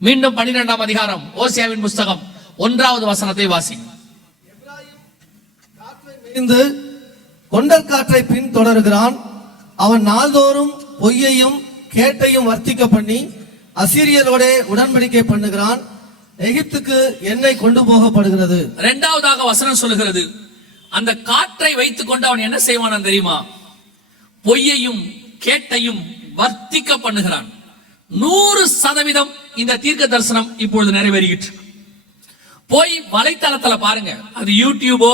மீண்டும் 12ஆம் அதிகாரம் ஓசியாவின் புஸ்தகம் 1வது வசனத்தை வாசி. கொண்டற் காற்றை பின் தொடர்கிறான். அவன் நாள்தோறும் பொய்யையும் கேட்டையும் வர்த்திக்க பண்ணி அசீரியரோட உடன்படிக்கை பண்ணுகிறான். எகிப்துக்கு எண்ணெய் கொண்டு போகப்படுகிறது. இரண்டாவதாக வசனம் சொல்லுகிறது, அந்த காற்றை வைத்துக் கொண்டு அவன் என்ன செய்வான் தெரியுமா? பொய்யையும் கேட்டையும் வர்த்திக்க பண்ணுகிறான். 100% இந்த தீர்க்க தரிசனம் இப்பொழுது நிறைவேறிட்டு. போய் வலைத்தளத்துல பாருங்க, அது யூடியூபோ,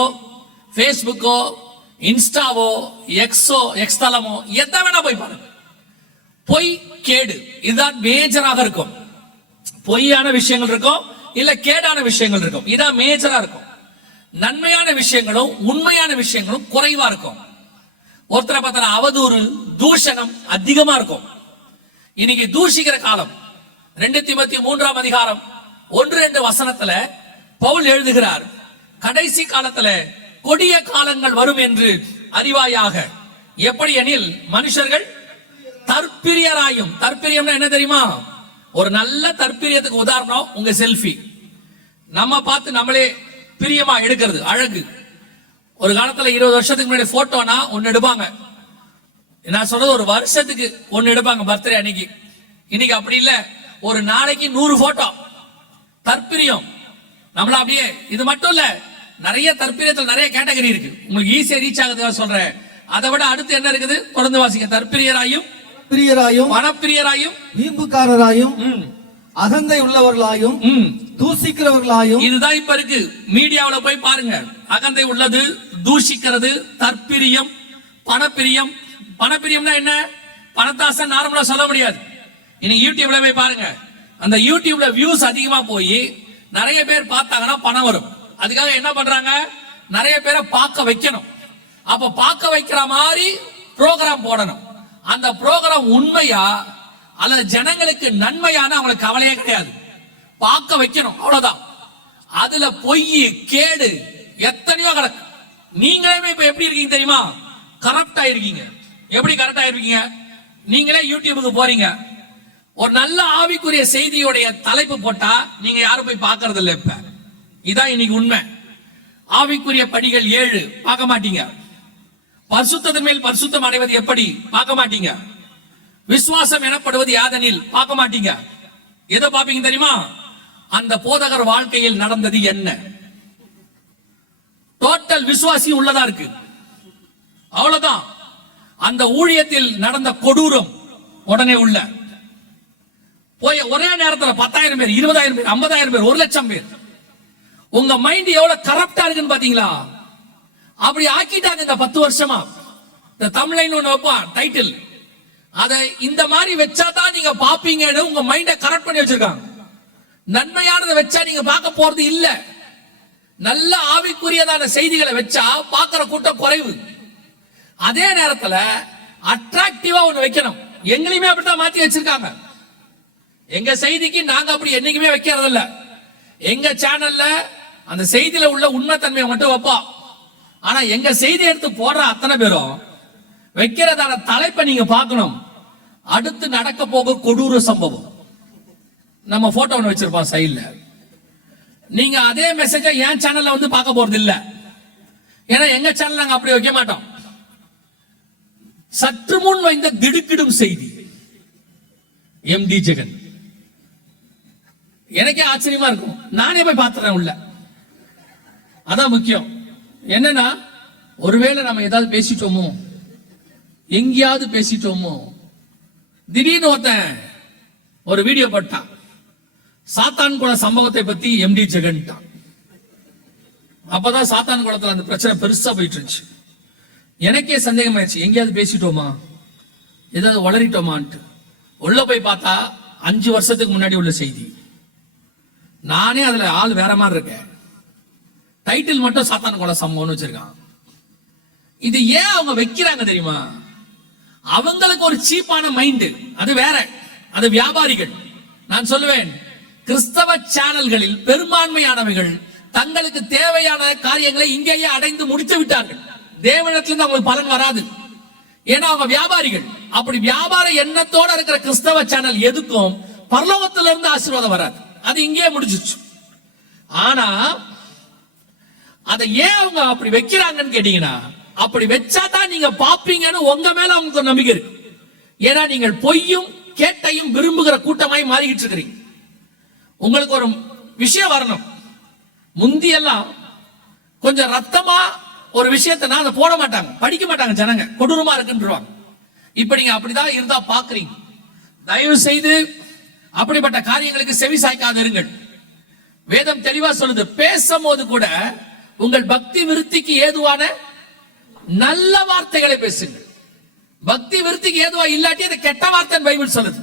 பேஸ்புக்கோ, இன்ஸ்டாவோ, எக்ஸ் தளமோ, எதை வேணா போய் பாருங்க. பொய் கேடு இதுதான் மேஜராக இருக்கும். பொய்யான விஷயங்கள் இருக்கும், இல்ல கேடான விஷயங்கள் இருக்கும். இதான் மேஜரா இருக்கும். நன்மையான விஷயங்களும் உண்மையான விஷயங்களும் குறைவா இருக்கும். ஒருத்தரை பார்த்தா அவதூறு, தூஷணம் அதிகமா இருக்கும். இன்னைக்கு தூஷிக்கிற காலம். 2 தீமோத்தேயு 3ஆம் அதிகாரம் 1-2 வசனத்துல பவுல் எழுதுகிறார், கடைசி காலத்துல கொடிய காலங்கள் வரும் என்று அறிவாயாக. எப்படி எனில் மனுஷர்கள் தற்பிரியராயும். தற்பிரியம்னா என்ன தெரியுமா? ஒரு நல்ல தற்பிரியத்துக்கு உதாரணம் உங்க செல்ஃபி. நம்ம பார்த்து நம்மளே பிரியமா எடுக்கிறது அழகு. ஒரு காலத்துல 20 வருஷத்துக்கு முன்னாடி போட்டோனா ஒன்னு எடுப்பாங்க. நான் சொல்றது ஒரு வருஷத்துக்கு ஒன்னு எடுப்பாங்க, பர்த்டே அன்னைக்கு. இன்னைக்கு அப்படி இல்ல, ஒரு நாளைக்கு 100 போட்டோ. தற்பிரியம் நம்மள அப்படியே. இது மட்டும் இல்ல, நிறைய தற்பிரியத்துல நிறைய கேட்டகரி இருக்கு. உங்களுக்கு ஈஸியா ரீச் ஆகுது சொல்றேன். அதை விட அடுத்து என்ன இருக்குது? தொடர்ந்து வாசிங்க. தற்பிரியராயும், வனப்பிரியராயும், வீம்புக்காரராயும், அகந்தை உள்ளவர்களாயும், தூசிக்கிறவர்களாயும். இதுதான் இப்ப இருக்கு. மீடியாவில் போய் பாருங்க. அகந்தை உள்ளது, தூஷிக்கிறது, தற்பிரியம், பணப்பிரியம். பணப்பிரியம்னா என்ன? பணத்தாசன் நார்மலா சொல்ல முடியாது. இன்னைக்கு யூடியூப்ல போய் பாருங்க. அந்த யூடியூப்ல வியூஸ் அதிகமா போய் நிறைய பேர் பார்த்தாங்கன்னா பணம் வரும். அதுக்காக என்ன பண்றாங்க? நிறைய பேரை பார்க்க வைக்கணும். அப்ப பார்க்க வைக்கிற மாதிரி ப்ரோக்ராம் போடணும். அந்த ப்ரோக்ராம் உண்மையா அல்லது ஜனங்களுக்கு நன்மையான அவங்களுக்கு கவலையே கிடையாது. பார்க்க வைக்கணும், அவ்வளவுதான். அதுல பொய் கேடு எத்தனையோ கிடக்கு. நீங்களே இப்ப எப்படி இருக்கீங்க தெரியுமா? கரப்ட் ஆயிருக்கீங்க. எப்படி கரெக்ட் ஆயிருக்கீங்க? நீங்களே யூடியூபுக்கு போறீங்க, ஒரு நல்ல ஆவிக்குரிய செய்தியோடைய தலைப்பு போட்டா நீங்க யாரும் போய் பார்க்கறது இல்ல. இப்ப இதான் இன்னைக்கு உண்மை. ஆவிக்குரிய படிகள் 7 பார்க்க மாட்டீங்க. பரிசுத்தத்தின் மேல் பரிசுத்தம் அடைவது எப்படி பார்க்க மாட்டீங்க. விசுவாசம் எனப்படுவது யாதெனில் பார்க்க மாட்டீங்க. எதை பார்ப்பீங்க தெரியுமா? அந்த போதகர் வாழ்க்கையில் நடந்தது என்ன. டோட்டல் விசுவாசி உள்ளதா இருக்கு, அவ்வளவுதான். அந்த ஊழியத்தில் நடந்த கொடூரம் உடனே உள்ள போய் ஒரே நேரத்தில் 10,000 பேர், 20,000 பேர், 50,000 பேர், 1,00,000 பேர். உங்க மைண்ட் எவ்வளவு கரப்டா இருக்குன்னு பாத்தீங்களா? அப்படி ஆக்கிட்டாங்க இந்த 10 வருஷமா. இந்த தமிழ்லைன் ஒண்ணு வைப்பான் டைட்டில், அதை இந்த மாதிரி வச்சாதான் நீங்க பாப்பீங்கன்னு உங்க மைண்ட கரெக்ட் பண்ணி வச்சிருக்காங்க. நன்மையானதை வச்சா நீங்க பார்க்க போறது இல்ல. நல்ல ஆவிக்குரியதான செய்திகளை வச்சா பார்க்கிற கூட்டம் குறைவு. அதே நேரத்துல அட்ராக்டிவா ஒண்ணு வைக்கணும். எங்களையுமே அப்படித்தான் மாத்தி வச்சிருக்காங்க. எங்க செய்திக்கு நாங்க அப்படி என்னைக்குமே வைக்கிறது இல்ல. எங்க சேனல்ல அந்த செய்தியில உள்ள உண்மைத்தன்மையை மட்டும் வைப்போம். ஆனா எங்க செய்தி எடுத்து போடுற அத்தனை பேரும் வைக்கிறதான தலைப்பை நீங்க பார்க்கணும். அடுத்து நடக்க போக கொடூர சம்பவம். நம்ம போட்டோ ஒன்று வச்சிருப்போம் சைட்ல. நீங்க அதே மெசேஜை என் சேனல்ல வந்து பார்க்க போறது இல்ல. ஏன்னா எங்க சேனல் நாங்க அப்படி வைக்க மாட்டோம். சற்று முன் வைந்த திடுக்கிடும் செய்தி எம்டி ஜெகன். எனக்கே ஆச்சரியமா இருக்கும். நானே போய் பார்த்துறேன் உள்ள. அதான் முக்கியம். என்னன்னா, ஒருவேளை நம்ம ஏதாவது பேசிட்டோமோ, எங்கேயாவது பேசிட்டோமோ. திடீர்னு ஒருத்தன் ஒரு வீடியோ போட்டான், சாத்தான் குள சம்பவத்தை பத்தி எம்டி ஜெகன். அப்பதான் சாத்தான் குளத்துல அந்த பிரச்சனை பெருசா போயிட்டு இருந்துச்சு. எனக்கே சந்தேகமாயிடுச்சு, எங்கேயாவது பேசிட்டோமா, ஏதாவது வளரிட்டோமான்ட்டு. உள்ள போய் பார்த்தா 5 வருஷத்துக்கு முன்னாடி உள்ள செய்தி. நானே அதுல ஆள் வேற மாதிரி இருக்கேன். டைட்டில் மட்டும் சாத்தான் குள சம்பவம்னு வச்சிருக்கான். இது ஏன் அவங்க வைக்கிறாங்க தெரியுமா? அவங்களுக்கு ஒரு சீப்பான மைண்ட். அது வேற, அது வியாபாரிகள். நான் சொல்லுவேன், கிறிஸ்தவ சேனல்களில் பெரும்பான்மையானவைகள் தங்களுக்கு தேவையான காரியங்களை இங்கேயே அடைந்து முடித்து விட்டார்கள். தேவனிடத்திலிருந்து அவங்களுக்கு பலன் வராது. ஏன்னா அவங்க வியாபாரிகள். அப்படி வியாபார எண்ணத்தோட இருக்கிற கிறிஸ்தவ சேனல் எதுக்கும் பரலோகத்துல இருந்து ஆசீர்வாதம் வராது. அது இங்கே முடிஞ்சிச்சு. ஆனா அதை ஏன் அவங்க அப்படி வைக்கிறாங்கன்னு கேட்டீங்கன்னா, அப்படி வச்சாதான் நீங்க பாப்பீங்கன்னு உங்க மேல அவங்களுக்கு ஒரு நம்பிக்கை இருக்கு. ஏன்னா நீங்கள் பொய்யும் கேட்டையும் விரும்புகிற கூட்டமாய் மாறிக்கிட்டு இருக்கிறீங்க. உங்களுக்கு ஒரு விஷயம் வரணும். முந்தியெல்லாம் கொஞ்சம் ரத்தமா ஒரு விஷயத்தை அதை போட மாட்டாங்க, படிக்க மாட்டாங்க, ஜனங்க கொடூரமா இருக்குன்றாங்க. இப்ப நீங்க அப்படிதான் இருந்தா பாக்குறீங்க. தயவு செய்து அப்படிப்பட்ட காரியங்களுக்கு செவி சாய்க்காத இருங்கள். வேதம் தெளிவா சொல்லுது, பேசும்போது கூட உங்கள் பக்தி விருத்திக்கு ஏதுவான நல்ல வார்த்தைகளை பேசுங்கள். பக்தி விருத்திக்கு ஏதுவா இல்லாட்டி அது கெட்ட வார்த்தை பைபிள் சொல்லுது.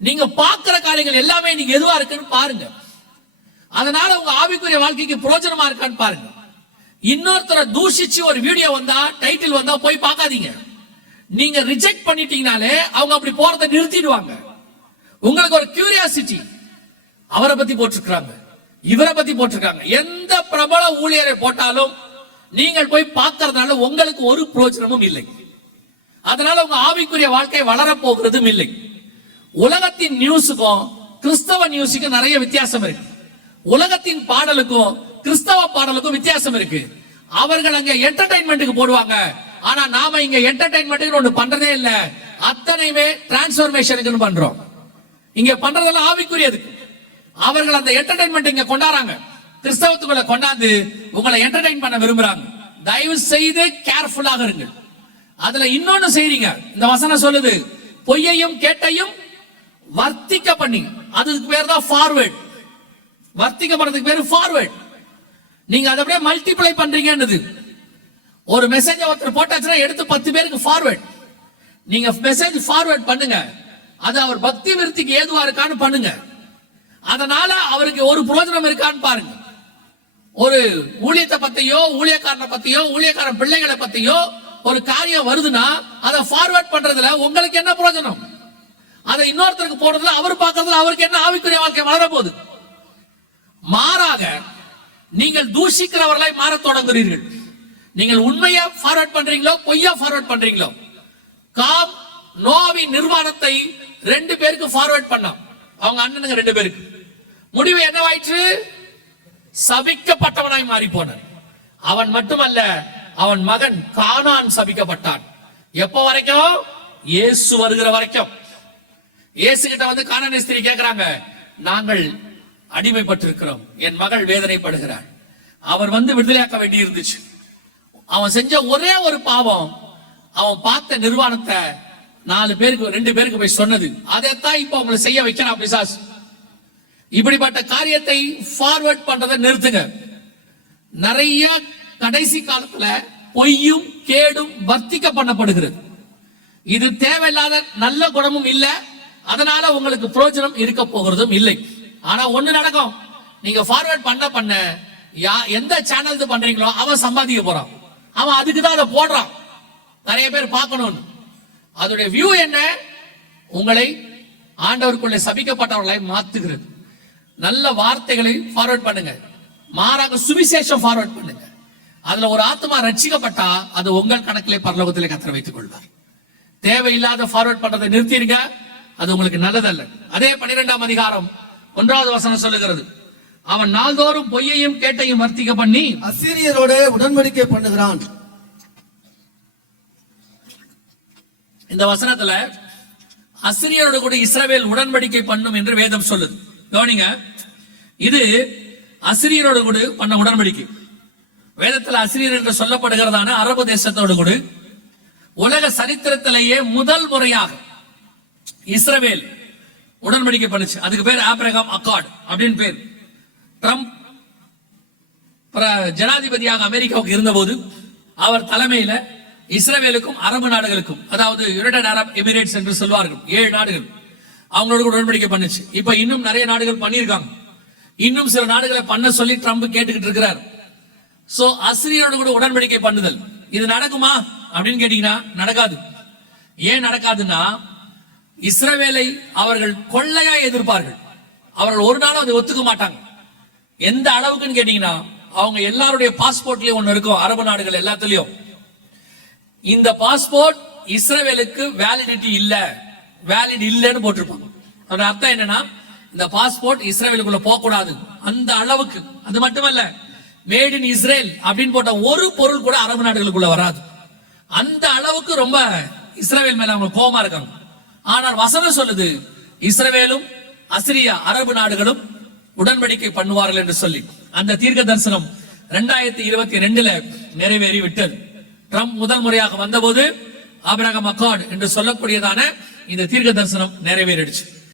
நீங்க பார்க்கிற காரியங்கள் எல்லாமே நீங்க எதுவா இருக்குன்னு பாருங்க. அதனால உங்க ஆவிக்குரிய வாழ்க்கைக்கு பிரயோஜனமா இருக்கான்னு பாருங்க. இன்னொருத்தரை தூஷிச்சு ஒரு வீடியோ வந்தா, டைட்டில் வந்தா போய் பார்க்காதீங்க. நீங்க ரிஜெக்ட் பண்ணிட்டீங்கனாலே அவங்க அப்படி போறதை நிறுத்திடுவாங்க. உங்களுக்கு ஒரு கியூரியாசிட்டி, அவரை பத்தி போட்டிருக்காங்க, இவரை பத்தி போட்டிருக்காங்க. எந்த பிரபல ஊழியரை போட்டாலும் நீங்கள் போய் பார்க்கறதுனால உங்களுக்கு ஒரு பிரயோஜனமும் இல்லை. அதனால உங்க ஆவிக்குரிய வாழ்க்கை வளர போகிறதும் இல்லை. உலகத்தின் நியூஸுக்கும் கிறிஸ்தவ நியூஸுக்கும் நிறைய வித்தியாசம் இருக்கு. உலகத்தின் பாடலுக்கும் கிறிஸ்தவ பாடலுக்கும் வித்தியாசம் இருக்கு. அவர்கள் அங்க என்டர்டைன்மெண்ட்டுக்கு போடுவாங்க, ஆனா நாம இங்க என்டர்டைன்மெண்ட்டுக்கு ஒண்ணு பண்றதே இல்ல. அத்தனையுமே டிரான்ஸ்ஃபர்மேஷனுக்கு பண்றோம். இங்க பண்றதெல்லாம் ஆவிக்குரியது. அவர்கள் அந்த என்டர்டைன்மெண்ட் இங்க கொண்டாடுறாங்க, கிறிஸ்தவத்துக்குள்ள கொண்டாந்து உங்களை என்டர்டைன் பண்ண விரும்புறாங்க. தயவு செய்து கேர்ஃபுல்லாக இருங்க. அதுல இன்னொன்னு செய்றீங்க. இந்த வசனம் சொல்லுது, பொய்யையும் கேட்டையும் வர்த்திக்க பண்ணி, அதுக்கு பேர் தான் ஃபார்வர்ட். வர்த்திக்க பண்றதுக்கு பேரு ஃபார்வர்ட். நீங்க அதை அப்படியே மல்டிப்ளை பண்றீங்கன்றது. ஒரு மெசேஜ் ஒருத்தர் போட்டாச்சுன்னா எடுத்து 10 பேருக்கு ஃபார்வர்ட். நீங்க மெசேஜ் ஃபார்வர்ட் பண்ணுங்க. அது அவர் பக்தி விருத்திக்கு ஏதுவா இருக்கான்னு பண்ணுங்க. அதனால அவருக்கு ஒரு பிரயோஜனம் இருக்கான்னு பாருங்க. ஒரு ஊழியத்தை பத்தியோ, ஊழியக்காரனை பத்தியோ, ஊழியக்காரன் பிள்ளைகளை பத்தியோ ஒரு காரியம் வருதுன்னா அதை ஃபார்வர்ட் பண்றதுல உங்களுக்கு என்ன பிரயோஜனம்? அதை இன்னொருத்தருக்கு போடுறதுல, அவர் பார்க்கறதுல அவருக்கு என்ன ஆவிக்குரிய வாழ்க்கை வளர போகுது? மாறாக நீங்கள் தூஷிக்கிறவர்களாய் மாற தொடங்குகிறீர்கள். நீங்கள் உண்மையா ஃபார்வர்ட் பண்றீங்களோ பொய்யா ஃபார்வர்ட் பண்றீங்களோ? காம் நோவின் நிர்வாணத்தை 2 பேருக்கு ஃபார்வர்ட் பண்ணான், அவங்க அண்ணனுங்க 2 பேருக்கு. முடிவு என்னவாயிற்று? சபிக்கப்பட்டவனாய் மாறி போனான். அவன் மட்டுமல்ல, அவன் மகன் கானான் சபிக்கப்பட்டான். எப்ப வரைக்கும்? இயேசு வருகிற வரைக்கும். இயேசு கிட்ட வந்து கானானிய ஸ்திரீ கேக்குறாங்க, நாங்கள் அடிமைப்பட்டிருக்கிறோம், என் மகள் வேதனைப்படுகிறாள். அவர் வந்து விடுதலையாக்க வேண்டி இருந்துச்சு. அவன் செஞ்ச ஒரே ஒரு பாவம், அவன் பார்த்த நிர்வாணத்தை 4 பேருக்கு 2 பேருக்கு போய் சொன்னது. அதைத்தான் இப்ப அவங்களை செய்ய வைக்கிறான் பிசாசு. இப்படிப்பட்ட காரியத்தை ஃபார்வர்ட் பண்றதை நிறுத்துங்க. நிறைய கடைசி காலத்துல பொய்யும் கேடும் வர்த்திக்க பண்ணப்படுகிறது. இது தேவையில்லாத நல்ல குணமும் இல்ல. அதனால உங்களுக்கு பிரயோஜனம் இருக்க போகிறதும் இல்லை. ஆனா ஒண்ணு நடக்கும், நீங்க ஃபார்வர்ட் பண்ண எந்த சேனல் பண்றீங்களோ அவன் சம்பாதிக்க போறான். அவன் அதுக்கு தான் அதை போடுறான், நிறைய பேர் பார்க்கணும்னு. அதோட வியூ என்ன? உங்களை ஆண்டவருக்குள்ளே சபிக்கப்பட்டவர்களை மாத்துகிறது. நல்ல வார்த்தைகளை ஃபார்வர்ட் பண்ணுங்க. மாறாக சுவிசேஷம் ஃபார்வர்ட் பண்ணுங்க. அதுல ஒரு ஆத்மா ரட்சிக்கப்பட்டா அது உங்கள் கணக்கிலே பரலோகத்திலே கர்த்தர் வைத்துக் கொள்வார். தேவையில்லாத ஃபார்வர்ட் பண்றதை நிறுத்திடுங்க, அது உங்களுக்கு நல்லதல்ல. அதே 12ஆம் அதிகாரம் 1வது வசனம் சொல்லுகிறது, அவன் நாள்தோறும் பொய்யையும் கேட்டையும் வர்த்திக்க பண்ணி அசீரியரோட உடன்படிக்கை பண்ணுகிறான். இந்த வசனத்துல அசீரியரோடு கூட இஸ்ரவேல் உடன்படிக்கை பண்ணும் என்று வேதம் சொல்லுது. கவனிங்க, இது அசீரியரோடு கூட பண்ண உடன்படிக்கை. வேதத்துல அசீரியர் என்று சொல்லப்படுகிறதான அரபு தேசத்தோடு கூட உலக சரித்திரத்திலேயே முதல் முறையாக இஸ்ரவேல் உடன்படிக்கை பண்ணுச்சு. அதுக்கு பேர் ஆபிரகாம் அக்கார்ட் அப்படின்னு பேர். ட்ரம்ப் ஜனாதிபதியாக அமெரிக்காவுக்கு இருந்தபோது அவர் தலைமையில இஸ்ரவேலுக்கும் அரபு நாடுகளுக்கும், அதாவது யுனைடெட் அரப் எமிரேட்ஸ் என்று சொல்வார்கள், 7 நாடுகள் அவங்களோட கூட உடன்படிக்கை பண்ணுச்சு. இப்ப இன்னும் நிறைய நாடுகள் பண்ணியிருக்காங்க. இன்னும் சில நாடுகளை பண்ண சொல்லி ட்ரம்ப் கேட்டுக்கிட்டு இருக்கிறார். சோ அசீரியரோடு கூட உடன்படிக்கை பண்ணுதல் இது நடக்குமா அப்படின்னு கேட்டீங்கன்னா நடக்காது. ஏன் நடக்காதுன்னா, இஸ்ரவேலை அவர்கள் கொள்ளையா எதிர்ப்பார்கள். அவர்கள் ஒரு நாளும் அதை ஒத்துக்க மாட்டாங்க. எந்த அளவுக்குன்னு கேட்டீங்கன்னா, அவங்க எல்லாருடைய பாஸ்போர்ட்லயும் ஒண்ணு இருக்கும், அரபு நாடுகள் எல்லாத்துலயும். இந்த பாஸ்போர்ட் இஸ்ரவேலுக்கு வேலிடிட்டி இல்ல, வேலிட் இல்லன்னு போட்டிருப்பாங்க. அதோட அர்த்தம் என்னன்னா, இந்த பாஸ்போர்ட் இஸ்ரேலுக்குள்ள போக கூடாது அந்த அளவுக்கு. அது மட்டுமல்ல, மேட் இன் இஸ்ரேல் அப்படின்னு போட்ட ஒரு பொருள் கூட அரபு நாடுகளுக்குள்ள வராது. அந்த அளவுக்கு ரொம்ப இஸ்ரேல் மேல அவங்க கோபமா இருக்காங்க. ஆனால் வசனம் சொல்லுது, இஸ்ரவேலும் அசிரியா அரபு நாடுகளும் உடன்படிக்கை பண்ணுவார்கள் என்று சொல்லி. அந்த தீர்க்க தரிசனம் 2022 நிறைவேறி விட்டது. ட்ரம்ப் முதல் முறையாக வந்தபோது ஆபிரகாம் அக்கார்ட் என்று சொல்லக்கூடியதான இந்த தீர்க்க தரிசனம் நிறைவேறிடுச்சு.